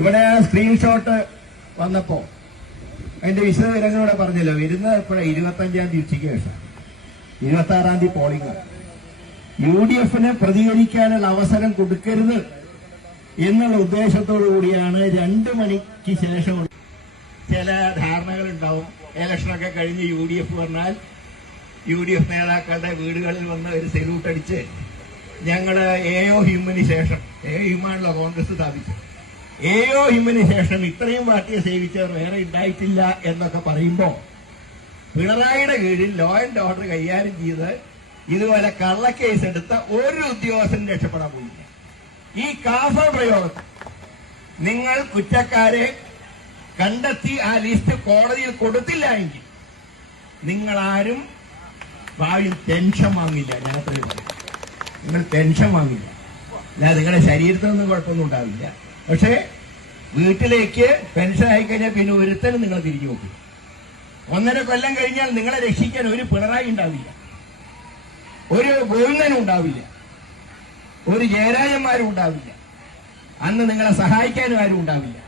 ഇവിടെ സ്ക്രീൻഷോട്ട് വന്നപ്പോ അതിന്റെ വിശദവിവരങ്ങളോടെ പറഞ്ഞല്ലോ. വരുന്നത് എപ്പോഴാണ്? 25-ാം തീയതി ഉച്ചയ്ക്ക് ശേഷം. 26-ാം തീയതി പോളിംഗ്. UDFന് പ്രതികരിക്കാനുള്ള അവസരം കൊടുക്കരുത് എന്നുള്ള ഉദ്ദേശത്തോടു കൂടിയാണ് 2 മണിക്ക് ശേഷം ചില ധാരണകൾ ഉണ്ടാവും. ഇലക്ഷനൊക്കെ കഴിഞ്ഞ് UDF പറഞ്ഞാൽ UDF നേതാക്കളുടെ വീടുകളിൽ വന്ന് ഒരു സല്യൂട്ട് അടിച്ച് ഞങ്ങള് AO ഹിമ്മിന് ശേഷം, AO ഹിമ്മാണല്ലോ കോൺഗ്രസ് സ്ഥാപിച്ചത്, AO ഹിമ്മിന് ശേഷം ഇത്രയും പാർട്ടിയെ സേവിച്ചവർ വേറെ ഉണ്ടായിട്ടില്ല എന്നൊക്കെ പറയുമ്പോ പിണറായിയുടെ കീഴിൽ ലോ ആൻഡ് ഓർഡർ കൈകാര്യം ചെയ്ത് ഇതുപോലെ കള്ളക്കേസ് എടുത്ത ഒരു ഉദ്യോഗസ്ഥനും രക്ഷപ്പെടാൻ പോയില്ല. ഈ കാഫർ പ്രയോഗത്തിൽ നിങ്ങൾ കുറ്റക്കാരെ കണ്ടെത്തി ആ ലിസ്റ്റ് കോടതിയിൽ കൊടുത്തില്ല എങ്കിൽ നിങ്ങളാരും ഭാവിയിൽ പെൻഷൻ വാങ്ങില്ല. ഞാൻ അത്രയും പറയും, നിങ്ങൾ പെൻഷൻ വാങ്ങില്ല. അല്ലാതെ നിങ്ങളുടെ ശരീരത്തിനൊന്നും കുഴപ്പമൊന്നും ഉണ്ടാവില്ല. പക്ഷേ വീട്ടിലേക്ക് പെൻഷൻ ആയിക്കഴിഞ്ഞാൽ പിന്നെ ഒരുത്തനും നിങ്ങൾ തിരിഞ്ഞു നോക്കും. 1.5 കൊല്ലം കഴിഞ്ഞാൽ നിങ്ങളെ രക്ഷിക്കാൻ ഒരു പിണറായി ഉണ്ടാവില്ല, ഒരു ഗോവിന്ദനും ഉണ്ടാവില്ല, ഒരു ജയരാജന്മാരും ഉണ്ടാവില്ല, അന്ന് നിങ്ങളെ സഹായിക്കാനും ആരും ഉണ്ടാവില്ല.